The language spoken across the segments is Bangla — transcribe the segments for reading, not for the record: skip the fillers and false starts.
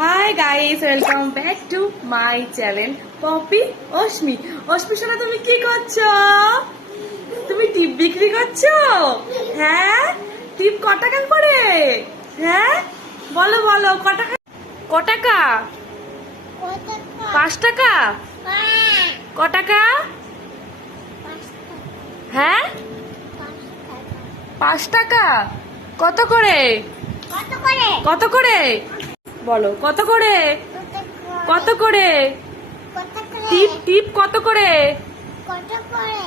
High guys, welcome back to my channel Poppy Ashmi. Ashmi সোনা, তুমি কি করছো? তুমি টিপ বিক্রি করছো? হ্যাঁ, টিপ ক টাকা করে? হ্যাঁ বলো বলো, ক টাকা? ক টাকা? 5 টাকা? ক টাকা? হ্যাঁ 5 টাকা। কত করে? কত করে বলো, কত করে? কত করে টিপ? টিপ কত করে?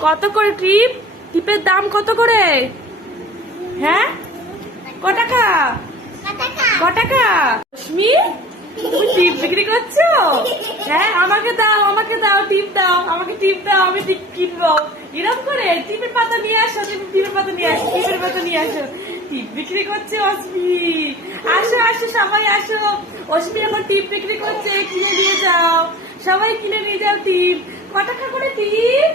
কত করে টিপ? টিপের দাম কত করে? হ্যাঁ ক টাকা? ক টাকা? রশ্মি, তুমি টিপ বিক্রি করছো? হ্যাঁ, আমাকে দাও, আমাকে দাও, টিপ দাও, আমাকে টিপ দাও, আমি টিপ কিনবো। এরকম করে টিপের পাতা নিয়ে আসো, টিপের পাতা নিয়ে আসো, টিপের পাতা নিয়ে আসো। টিপ বিক্রি করছে অশ্মি। আসো আসো, সবাই আসো। অশ্মি এখন টিপ বিক্রি করছে, কিনে নিয়ে যাও। সবাই কিনে নিয়ে যাও টিপ। ক টাকা করে টিপ?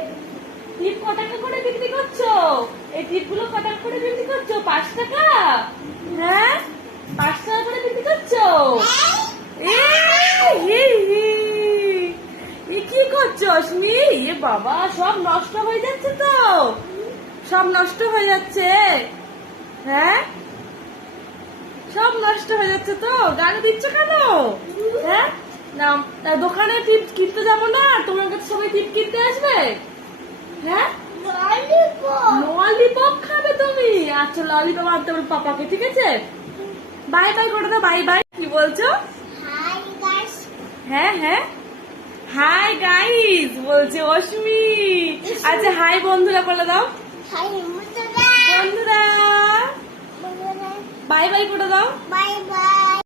টিপ ক টাকা করে বিক্রি করছো? এই টিপ গুলো ক টাকা করে বিক্রি করছো? 5 টাকা? হ্যাঁ 5 টাকা করে বিক্রি করছো? কি করছো অশ্মি? এ বাবা, সব নষ্ট হয়ে যাচ্ছে তো, সব নষ্ট হয়ে যাচ্ছে। হ্যাঁ সব নষ্ট হয়ে যাচ্ছে তো, গাড়ি দিচ্ছ কেন? হ্যাঁ না, দোকানে টিপ কিনতে যাবো না? তোমার কাছে সবাই টিপ কিনতে আসবে। হ্যাঁ ললিপপ খাবে তুমি? আচ্ছা, ললিপপ আনতে বল পাপাকে, ঠিক আছে? বাই বাই করে দাও, বাই বাই। কি বলছো? হ্যাঁ হ্যাঁ, হাই গাইস বলছে অশ্মি। আচ্ছা, হাই বন্ধুরা বলে দাও। বন্ধুরা বাই বাই করে দাও। Bye bye.